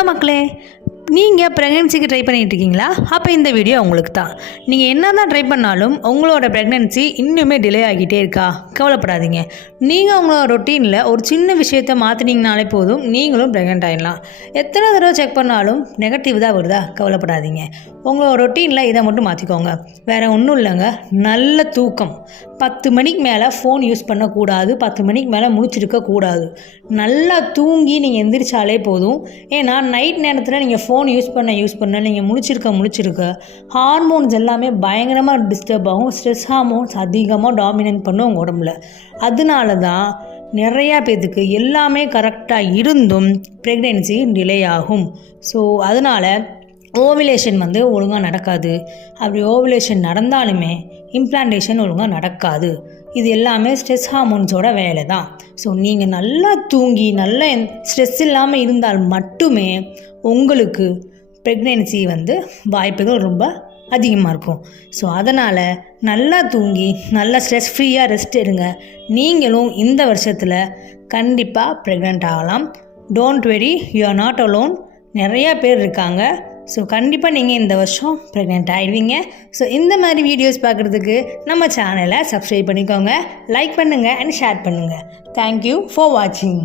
Hello மக்களே, நீங்கள் ப்ரெக்னென்சிக்கு try பண்ணிகிட்டு இருக்கீங்களா? அப்போ இந்த வீடியோ உங்களுக்கு தான். நீங்கள் என்ன தான் ட்ரை பண்ணாலும் உங்களோட ப்ரெக்னென்சி இன்னுமே டிலே ஆகிட்டே இருக்கா? கவலைப்படாதீங்க. நீங்கள் உங்களோட ரொட்டீனில் ஒரு சின்ன விஷயத்தை மாற்றினீங்கனாலே போதும், நீங்களும் ப்ரெக்னென்ட் ஆகிடலாம். எத்தனை தடவை செக் பண்ணாலும் நெகட்டிவ் தான் வருதா? கவலைப்படாதீங்க. உங்களோட ரொட்டீனில் இதை மட்டும் மாற்றிக்கோங்க. வேறு ஒன்றும் இல்லைங்க, நல்ல தூக்கம். 10 மணிக்கு மேலே ஃபோன் யூஸ் பண்ணக்கூடாது, 10 மணிக்கு மேலே முழிச்சிருக்கக்கூடாது. நல்லா தூங்கி நீங்கள் எந்திரிச்சாலே போதும். ஏன்னா நைட் நேரத்தில் நீங்கள் ஃபோன் யூஸ் பண்ண நீங்கள் முழிச்சிருக்க ஹார்மோன்ஸ் எல்லாமே பயங்கரமாக டிஸ்டர்ப் ஆகும். ஸ்ட்ரெஸ் ஹார்மோன்ஸ் அதிகமாக டாமினேட் பண்ணும் உங்கள் உடம்புல. அதனால தான் நிறையா பேர்த்துக்கு எல்லாமே கரெக்டாக இருந்தும் ப்ரெக்னென்சி டிலே ஆகும். ஸோ அதனால் ஓவுலேஷன் ஒழுங்காக நடக்காது. அப்படி ஓவுலேஷன் நடந்தாலுமே இம்ப்ளான்டேஷன் ஒழுங்காக நடக்காது. இது எல்லாமே ஸ்ட்ரெஸ் ஹார்மோன்ஸோட வேலை தான். ஸோ நீங்கள் நல்லா தூங்கி நல்ல ஸ்ட்ரெஸ் இல்லாமல் இருந்தால் மட்டுமே உங்களுக்கு ப்ரெக்னென்சி வாய்ப்புகள் ரொம்ப அதிகமாக இருக்கும். ஸோ அதனால் நல்லா தூங்கி நல்லா ஸ்ட்ரெஸ் ஃப்ரீயாக ரெஸ்ட் எடுங்க. நீங்களும் இந்த வருஷத்தில் கண்டிப்பாக ப்ரெக்னென்ட் ஆகலாம். Don't worry, you are not alone. நிறையா பேர் இருக்காங்க. ஸோ கண்டிப்பாக நீங்கள் இந்த வருஷம் ப்ரெக்னென்ட் ஆகிடுவீங்க. ஸோ இந்த மாதிரி வீடியோஸ் பார்க்குறதுக்கு நம்ம சேனலை சப்ஸ்கிரைப் பண்ணிக்கோங்க, லைக் பண்ணுங்கள் அண்ட் ஷேர் பண்ணுங்கள். தேங்க்யூ ஃபார் வாட்சிங்.